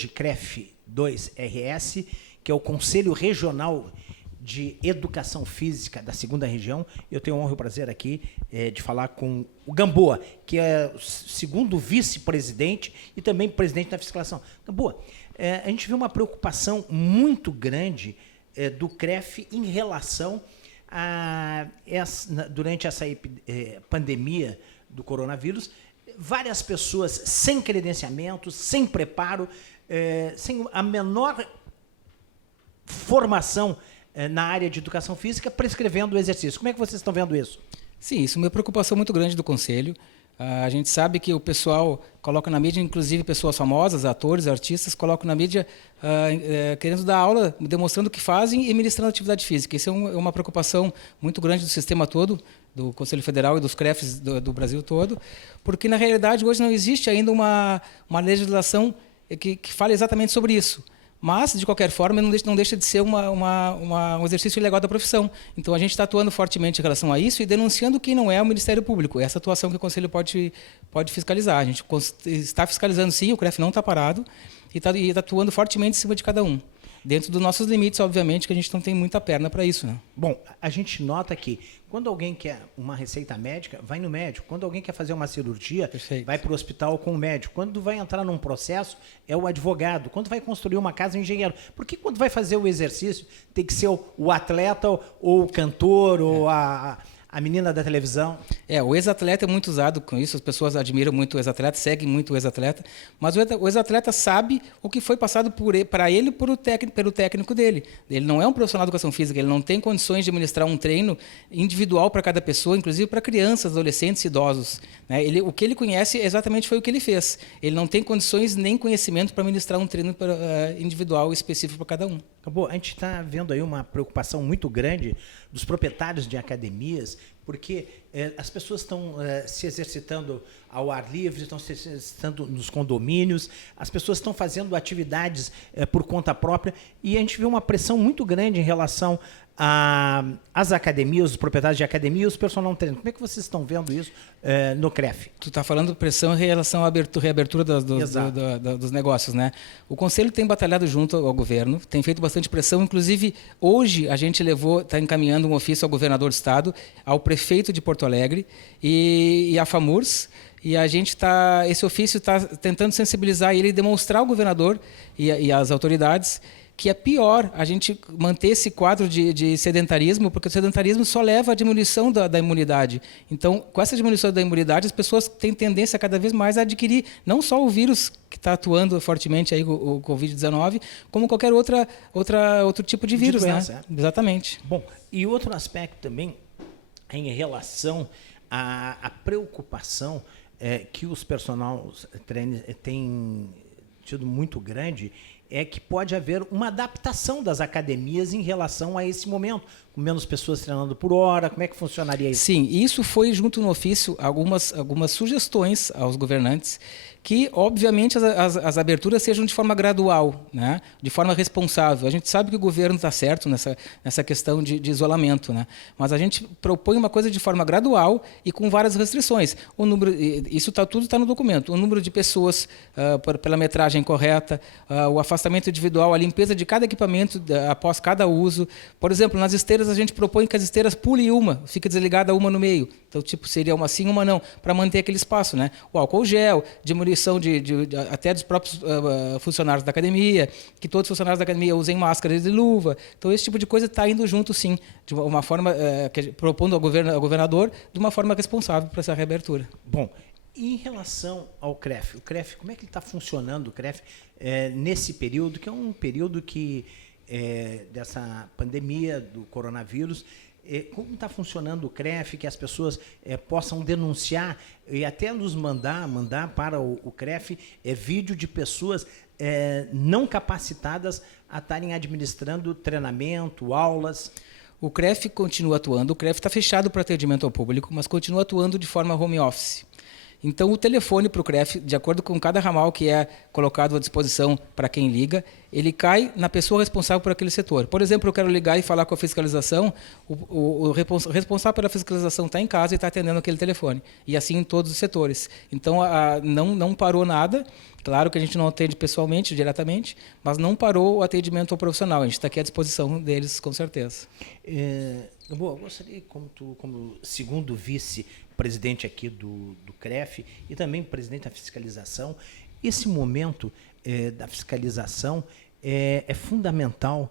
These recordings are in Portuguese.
hoje CREF 2RS, que é o Conselho Regional de Educação Física da 2ª Região. Eu tenho a honra e o prazer aqui de falar com o Gamboa, que é o segundo vice-presidente e também presidente da fiscalização. Gamboa, a gente viu uma preocupação muito grande do CREF em relação a durante essa pandemia do coronavírus, várias pessoas sem credenciamento, sem preparo, sem a menor formação na área de educação física, prescrevendo o exercício. Como é que vocês estão vendo isso? Sim, isso é uma preocupação muito grande do Conselho. A gente sabe que o pessoal coloca na mídia, inclusive pessoas famosas, atores, artistas, colocam na mídia querendo dar aula, demonstrando o que fazem e ministrando atividade física. Isso é uma preocupação muito grande do sistema todo, do Conselho Federal e dos CREFs do Brasil todo, porque, na realidade, hoje não existe ainda uma legislação que fale exatamente sobre isso. Mas, de qualquer forma, não deixa de ser um exercício ilegal da profissão. Então, a gente está atuando fortemente em relação a isso e denunciando quem não é o Ministério Público. Essa atuação que o Conselho pode fiscalizar. A gente está fiscalizando, sim, o CREF não está parado e está atuando fortemente em cima de cada um. Dentro dos nossos limites, obviamente, que a gente não tem muita perna para isso, né? Bom, a gente nota que quando alguém quer uma receita médica, vai no médico. Quando alguém quer fazer uma cirurgia, Perfeito. Vai para o hospital com o médico. Quando vai entrar num processo, é o advogado. Quando vai construir uma casa, é o engenheiro. Por que quando vai fazer o exercício, tem que ser o atleta ou o cantor ou a menina da televisão? O ex-atleta é muito usado com isso, as pessoas admiram muito o ex-atleta, seguem muito o ex-atleta, mas o ex-atleta sabe o que foi passado para ele pelo técnico dele. Ele não é um profissional de educação física, ele não tem condições de ministrar um treino individual para cada pessoa, inclusive para crianças, adolescentes e idosos. Né? O que ele conhece exatamente foi o que ele fez. Ele não tem condições nem conhecimento para ministrar um treino individual específico para cada um. Acabou. A gente está vendo aí uma preocupação muito grande dos proprietários de academias, porque as pessoas estão se exercitando ao ar livre, estão se exercitando nos condomínios, as pessoas estão fazendo atividades por conta própria, e a gente vê uma pressão muito grande em relação às academias, os proprietários de academia e os personal trainers. Como é que vocês estão vendo isso no CREF? Tu está falando pressão em relação à reabertura dos negócios, né? O Conselho tem batalhado junto ao governo, tem feito bastante pressão, inclusive hoje a gente está encaminhando um ofício ao governador do estado, ao prefeito de Porto Alegre e à FAMURS, e esse ofício está tentando sensibilizar ele e demonstrar ao governador e às autoridades que é pior a gente manter esse quadro de sedentarismo, porque o sedentarismo só leva à diminuição da imunidade. Então, com essa diminuição da imunidade, as pessoas têm tendência cada vez mais a adquirir não só o vírus que está atuando fortemente, aí, o Covid-19, como qualquer outro tipo de vírus. Doença, né? Exatamente. Bom, e outro aspecto também em relação à preocupação que os personal trainers têm tido muito grande, é que pode haver uma adaptação das academias em relação a esse momento, com menos pessoas treinando por hora. Como é que funcionaria isso? Sim, isso foi junto no ofício algumas sugestões aos governantes que, obviamente, as aberturas sejam de forma gradual, né? De forma responsável. A gente sabe que o governo está certo nessa questão de isolamento, né? Mas a gente propõe uma coisa de forma gradual e com várias restrições. Isso tudo está no documento. O número de pessoas pela metragem correta, o afastamento individual, a limpeza de cada equipamento após cada uso. Por exemplo, nas esteiras a gente propõe que as esteiras pulem uma, fica desligada uma no meio. Então, seria uma sim, uma não, para manter aquele espaço, né? O álcool gel, diminuição até dos próprios funcionários da academia, que todos os funcionários da academia usem máscaras e luva. Então, esse tipo de coisa está indo junto, sim, de uma forma propondo ao governador de uma forma responsável para essa reabertura. Bom, e em relação ao CREF, como é que ele está funcionando, o CREF, nesse período, que é um período que dessa pandemia do coronavírus, como está funcionando o CREF, que as pessoas possam denunciar e até nos mandar para o CREF vídeo de pessoas não capacitadas a estarem administrando treinamento, aulas? O CREF continua atuando, o CREF está fechado para atendimento ao público, mas continua atuando de forma home office. Então, o telefone para o CREF, de acordo com cada ramal que é colocado à disposição para quem liga, ele cai na pessoa responsável por aquele setor. Por exemplo, eu quero ligar e falar com a fiscalização, o responsável pela fiscalização está em casa e está atendendo aquele telefone. E assim em todos os setores. Então, não parou nada. Claro que a gente não atende pessoalmente, diretamente, mas não parou o atendimento ao profissional. A gente está aqui à disposição deles, com certeza. Bom, eu gostaria, como segundo vice-presidente aqui do CREF e também presidente da fiscalização, esse momento da fiscalização é fundamental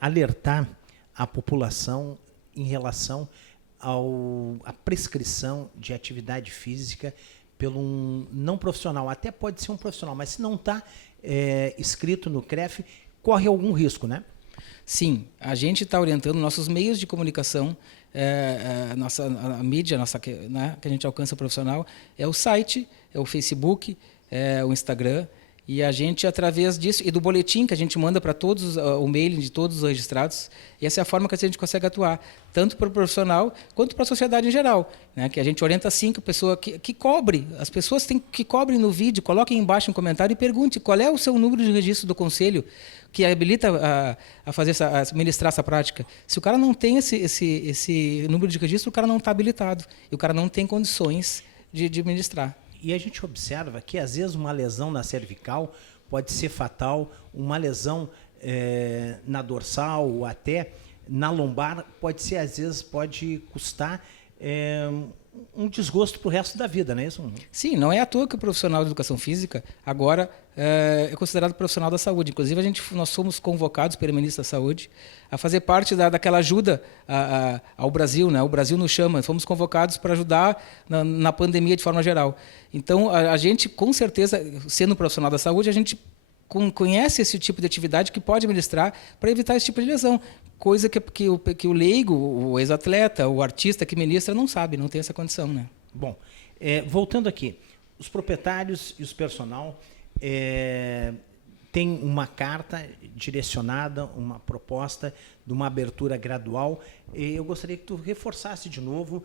alertar a população em relação à prescrição de atividade física pelo um não profissional. Até pode ser um profissional, mas se não está escrito no CREF, corre algum risco, né? Sim, a gente está orientando nossos meios de comunicação, a mídia né, que a gente alcança profissional, é o site, é o Facebook, é o Instagram, e a gente, através disso, e do boletim que a gente manda para todos, o mailing de todos os registrados, e essa é a forma que a gente consegue atuar, tanto para o profissional quanto para a sociedade em geral, né? Que a gente orienta assim, que a pessoa que cobre, as pessoas que cobrem no vídeo, coloquem embaixo um comentário e pergunte qual é o seu número de registro do conselho que habilita a ministrar essa prática. Se o cara não tem esse número de registro, o cara não está habilitado, e o cara não tem condições de ministrar. E a gente observa que, às vezes, uma lesão na cervical pode ser fatal, uma lesão na dorsal ou até na lombar às vezes, pode custar um desgosto para o resto da vida, não é isso? Sim, não é à toa que o profissional de educação física agora é considerado profissional da saúde. Inclusive, nós somos convocados pelo ministro da Saúde a fazer parte daquela ajuda ao Brasil, né? O Brasil nos chama, fomos convocados para ajudar na pandemia de forma geral. Então, a gente, com certeza, sendo profissional da saúde, a gente conhece esse tipo de atividade que pode ministrar para evitar esse tipo de lesão. Coisa que o leigo, o ex-atleta, o artista que ministra não sabe, não tem essa condição, né? Bom, voltando aqui, os proprietários e os personal têm uma carta direcionada, uma proposta de uma abertura gradual. Eu gostaria que tu reforçasse de novo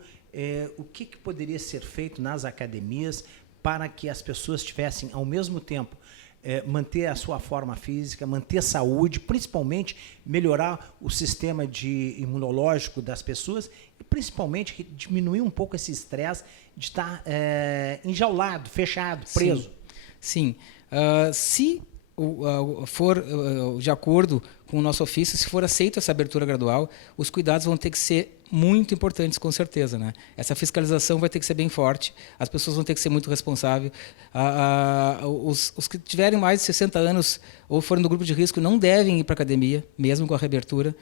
o que poderia ser feito nas academias para que as pessoas tivessem, ao mesmo tempo, manter a sua forma física, manter a saúde, principalmente melhorar o sistema imunológico das pessoas e principalmente diminuir um pouco esse estresse de estar enjaulado, fechado, preso. Sim. Se for de acordo com o nosso ofício, se for aceita essa abertura gradual, os cuidados vão ter que ser muito importantes, com certeza, né? Essa fiscalização vai ter que ser bem forte, as pessoas vão ter que ser muito responsáveis. Os que tiverem mais de 60 anos ou forem do grupo de risco não devem ir para a academia, mesmo com a reabertura.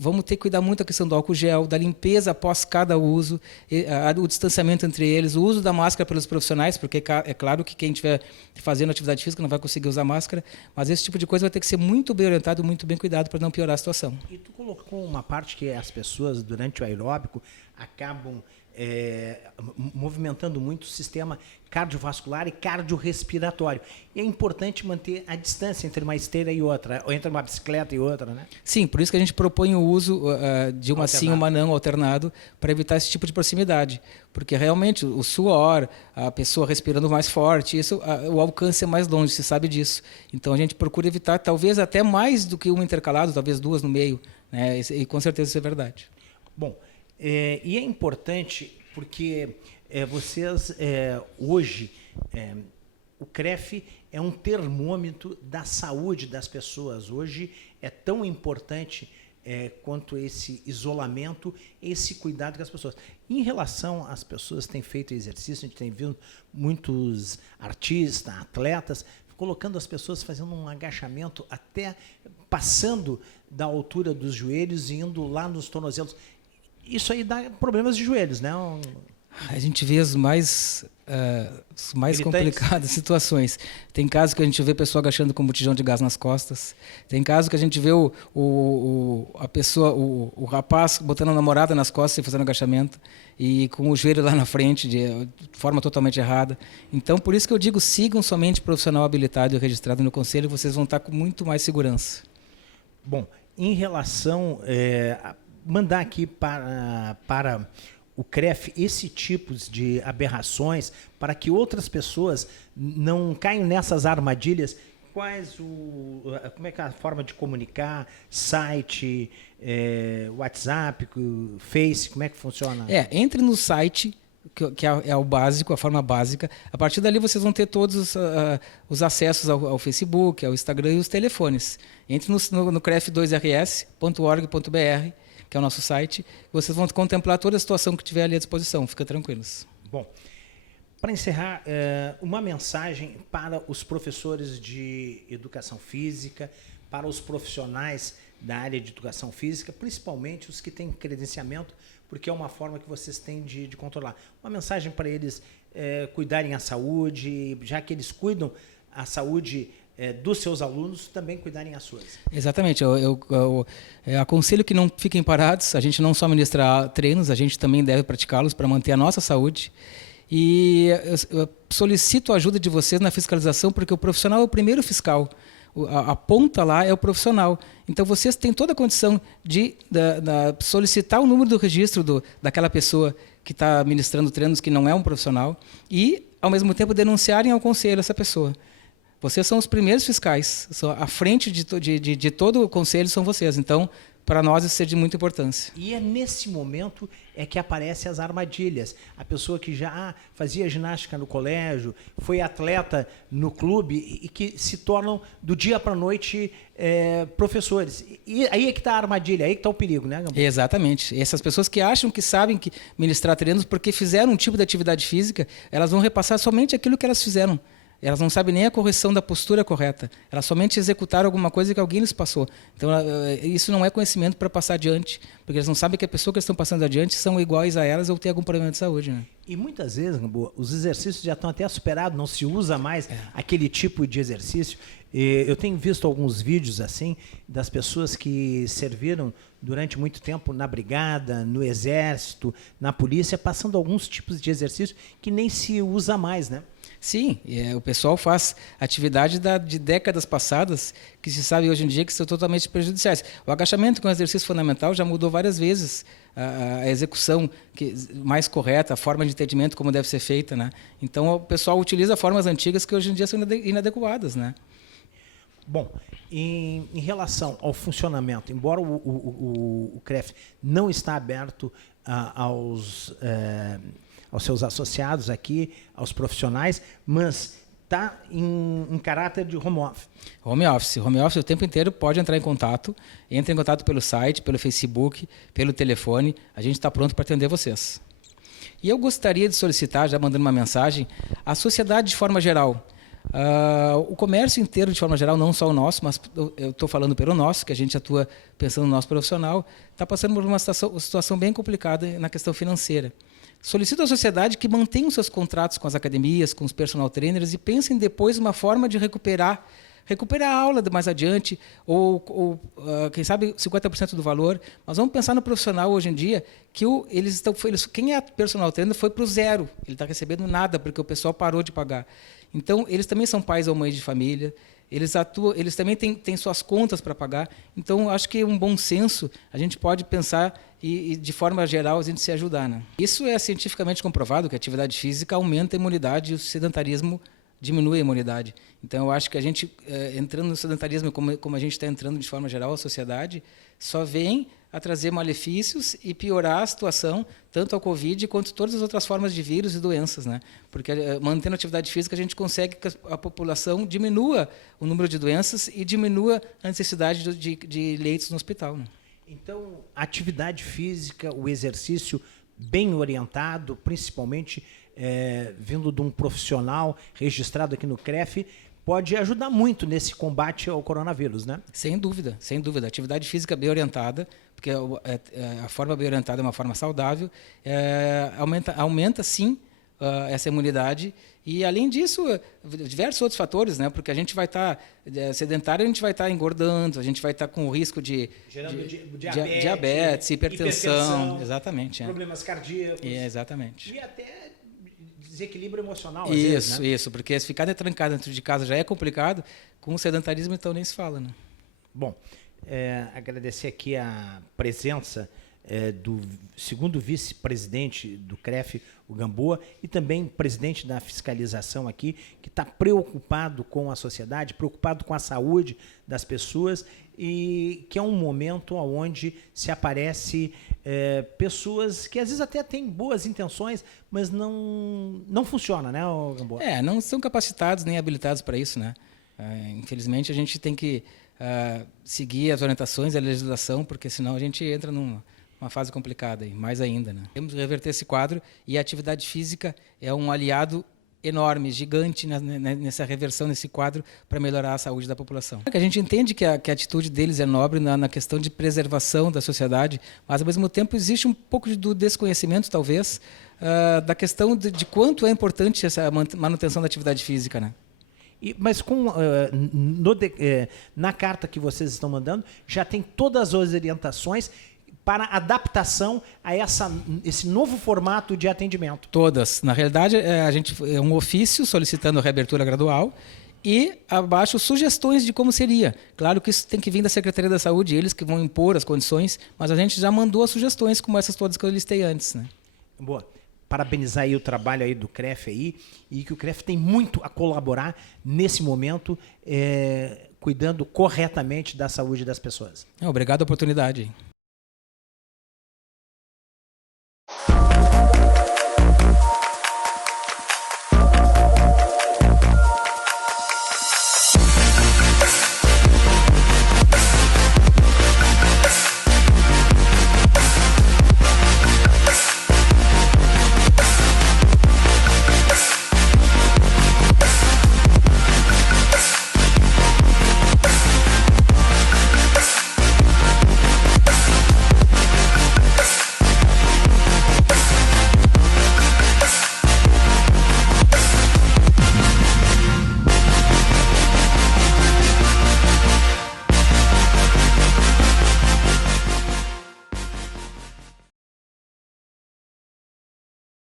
Vamos ter que cuidar muito da questão do álcool gel, da limpeza após cada uso, o distanciamento entre eles, o uso da máscara pelos profissionais, porque é claro que quem estiver fazendo atividade física não vai conseguir usar máscara, mas esse tipo de coisa vai ter que ser muito bem orientado, muito bem cuidado para não piorar a situação. E tu colocou uma parte que as pessoas, durante o aeróbico, acabam movimentando muito o sistema cardiovascular e cardiorrespiratório. E é importante manter a distância entre uma esteira e outra, ou entre uma bicicleta e outra, né? Sim, por isso que a gente propõe o uso de uma sim, uma não alternado, para evitar esse tipo de proximidade. Porque realmente o suor, a pessoa respirando mais forte, o alcance é mais longe, se sabe disso. Então a gente procura evitar, talvez até mais do que um intercalado, talvez duas no meio, né? E com certeza isso é verdade. Bom, e é importante porque vocês, hoje, o CREF é um termômetro da saúde das pessoas. Hoje é tão importante quanto esse isolamento, esse cuidado com as pessoas. Em relação às pessoas que têm feito exercício, a gente tem visto muitos artistas, atletas, colocando as pessoas fazendo um agachamento até passando da altura dos joelhos e indo lá nos tornozelos. Isso aí dá problemas de joelhos, né? A gente vê as mais complicadas situações. Tem casos que a gente vê a pessoa agachando com um botijão de gás nas costas. Tem casos que a gente vê o rapaz botando a namorada nas costas e fazendo agachamento e com o joelho lá na frente de forma totalmente errada. Então, por isso que eu digo, sigam somente profissional habilitado e registrado no conselho, vocês vão estar com muito mais segurança. Bom, em relação mandar aqui para o CREF esse tipo de aberrações para que outras pessoas não caiam nessas armadilhas? Como é que é a forma de comunicar? Site, WhatsApp, Face, como é que funciona? Entre no site, que é o básico, a forma básica. A partir dali vocês vão ter todos os acessos ao Facebook, ao Instagram e os telefones. Entre no cref2rs.org.br, que é o nosso site. Vocês vão contemplar toda a situação que tiver ali à disposição. Fica tranquilos. Bom, para encerrar, uma mensagem para os professores de educação física, para os profissionais da área de educação física, principalmente os que têm credenciamento, porque é uma forma que vocês têm de controlar. Uma mensagem para eles cuidarem a saúde, já que eles cuidam a saúde dos seus alunos, também cuidarem as suas. Exatamente. Eu aconselho que não fiquem parados. A gente não só ministra treinos, a gente também deve praticá-los para manter a nossa saúde. E eu solicito a ajuda de vocês na fiscalização, porque o profissional é o primeiro fiscal. A ponta lá é o profissional. Então, vocês têm toda a condição de solicitar o número do registro daquela pessoa que está ministrando treinos, que não é um profissional, e, ao mesmo tempo, denunciarem ao conselho essa pessoa. Vocês são os primeiros fiscais. À frente de todo o conselho são vocês. Então, para nós isso é de muita importância. E é nesse momento que aparecem as armadilhas. A pessoa que já fazia ginástica no colégio, foi atleta no clube e que se tornam do dia para a noite professores. E aí é que está a armadilha, aí é que está o perigo, né, Gamboa? Exatamente. Essas pessoas que acham que sabem que ministrar treinos porque fizeram um tipo de atividade física, elas vão repassar somente aquilo que elas fizeram. Elas não sabem nem a correção da postura correta. Elas somente executaram alguma coisa que alguém lhes passou. Então, isso não é conhecimento para passar adiante, porque eles não sabem que a pessoa que eles estão passando adiante são iguais a elas ou têm algum problema de saúde. Né? E muitas vezes, Gamboa, os exercícios já estão até superados, não se usa mais aquele tipo de exercício. Eu tenho visto alguns vídeos assim das pessoas que serviram durante muito tempo na brigada, no exército, na polícia, passando alguns tipos de exercício que nem se usa mais, né? Sim, o pessoal faz atividade de décadas passadas que se sabe hoje em dia que são totalmente prejudiciais. O agachamento, que é um exercício fundamental, já mudou várias vezes a execução mais correta, a forma de entendimento como deve ser feita, né? Então o pessoal utiliza formas antigas que hoje em dia são inadequadas, né? Bom, em relação ao funcionamento, embora o CREF não está aberto aos seus associados aqui, aos profissionais, mas está em caráter de home office. Home office o tempo inteiro pode entrar em contato. Entre em contato pelo site, pelo Facebook, pelo telefone. A gente está pronto para atender vocês. E eu gostaria de solicitar, já mandando uma mensagem, à sociedade de forma geral. O comércio inteiro, de forma geral, não só o nosso, mas eu estou falando pelo nosso, que a gente atua pensando no nosso profissional, está passando por uma situação bem complicada na questão financeira. Solicito à sociedade que mantenha os seus contratos com as academias, com os personal trainers e pensem depois uma forma de recuperar a aula mais adiante, ou quem sabe 50% do valor. Mas vamos pensar no profissional hoje em dia, que quem é personal trainer foi para o zero, ele está recebendo nada, porque o pessoal parou de pagar. Então, eles também são pais ou mães de família, eles também têm suas contas para pagar. Então, acho que um bom senso, a gente pode pensar e, de forma geral, a gente se ajudar. Né? Isso é cientificamente comprovado, que a atividade física aumenta a imunidade e o sedentarismo diminui a imunidade. Então, eu acho que a gente, entrando no sedentarismo, como a gente está entrando de forma geral, a sociedade, só vem a trazer malefícios e piorar a situação, tanto ao Covid quanto todas as outras formas de vírus e doenças. Né? Porque, mantendo a atividade física, a gente consegue que a população diminua o número de doenças e diminua a necessidade de leitos no hospital. Né? Então, a atividade física, o exercício bem orientado, principalmente vindo de um profissional registrado aqui no CREF, pode ajudar muito nesse combate ao coronavírus, né? Sem dúvida, sem dúvida. Atividade física bem orientada, porque a forma bem orientada é uma forma saudável, aumenta sim essa imunidade. E, além disso, diversos outros fatores, né? Porque a gente vai estar sedentário, a gente vai estar engordando, a gente vai estar com o risco de diabetes, hipertensão. Exatamente. Problemas cardíacos. Exatamente. E até desequilíbrio emocional. Às vezes, né? Isso, porque se ficar trancado dentro de casa já é complicado, com o sedentarismo então nem se fala. Né? Bom, agradecer aqui a presença do segundo vice-presidente do CREF, o Gamboa, e também presidente da fiscalização aqui, que está preocupado com a sociedade, preocupado com a saúde das pessoas, e que é um momento onde se aparece pessoas que às vezes até têm boas intenções, mas não funciona, né, Gamboa? Não são capacitados nem habilitados para isso, né? Infelizmente, a gente tem que seguir as orientações e a legislação, porque senão a gente entra numa fase complicada, e mais ainda, né? Temos que reverter esse quadro, e a atividade física é um aliado enorme, gigante nessa reversão, nesse quadro, para melhorar a saúde da população. A gente entende que a atitude deles é nobre na questão de preservação da sociedade, mas, ao mesmo tempo, existe um pouco do desconhecimento, talvez, da questão de quanto é importante essa manutenção da atividade física, né? Mas na carta que vocês estão mandando, já tem todas as orientações para adaptação a esse novo formato de atendimento? Todas. Na realidade, a gente é um ofício solicitando a reabertura gradual e abaixo sugestões de como seria. Claro que isso tem que vir da Secretaria da Saúde, eles que vão impor as condições, mas a gente já mandou as sugestões como essas todas que eu listei antes, né? Boa. Parabenizar aí o trabalho aí do CREF aí, e que o CREF tem muito a colaborar nesse momento, cuidando corretamente da saúde das pessoas. Obrigado a oportunidade.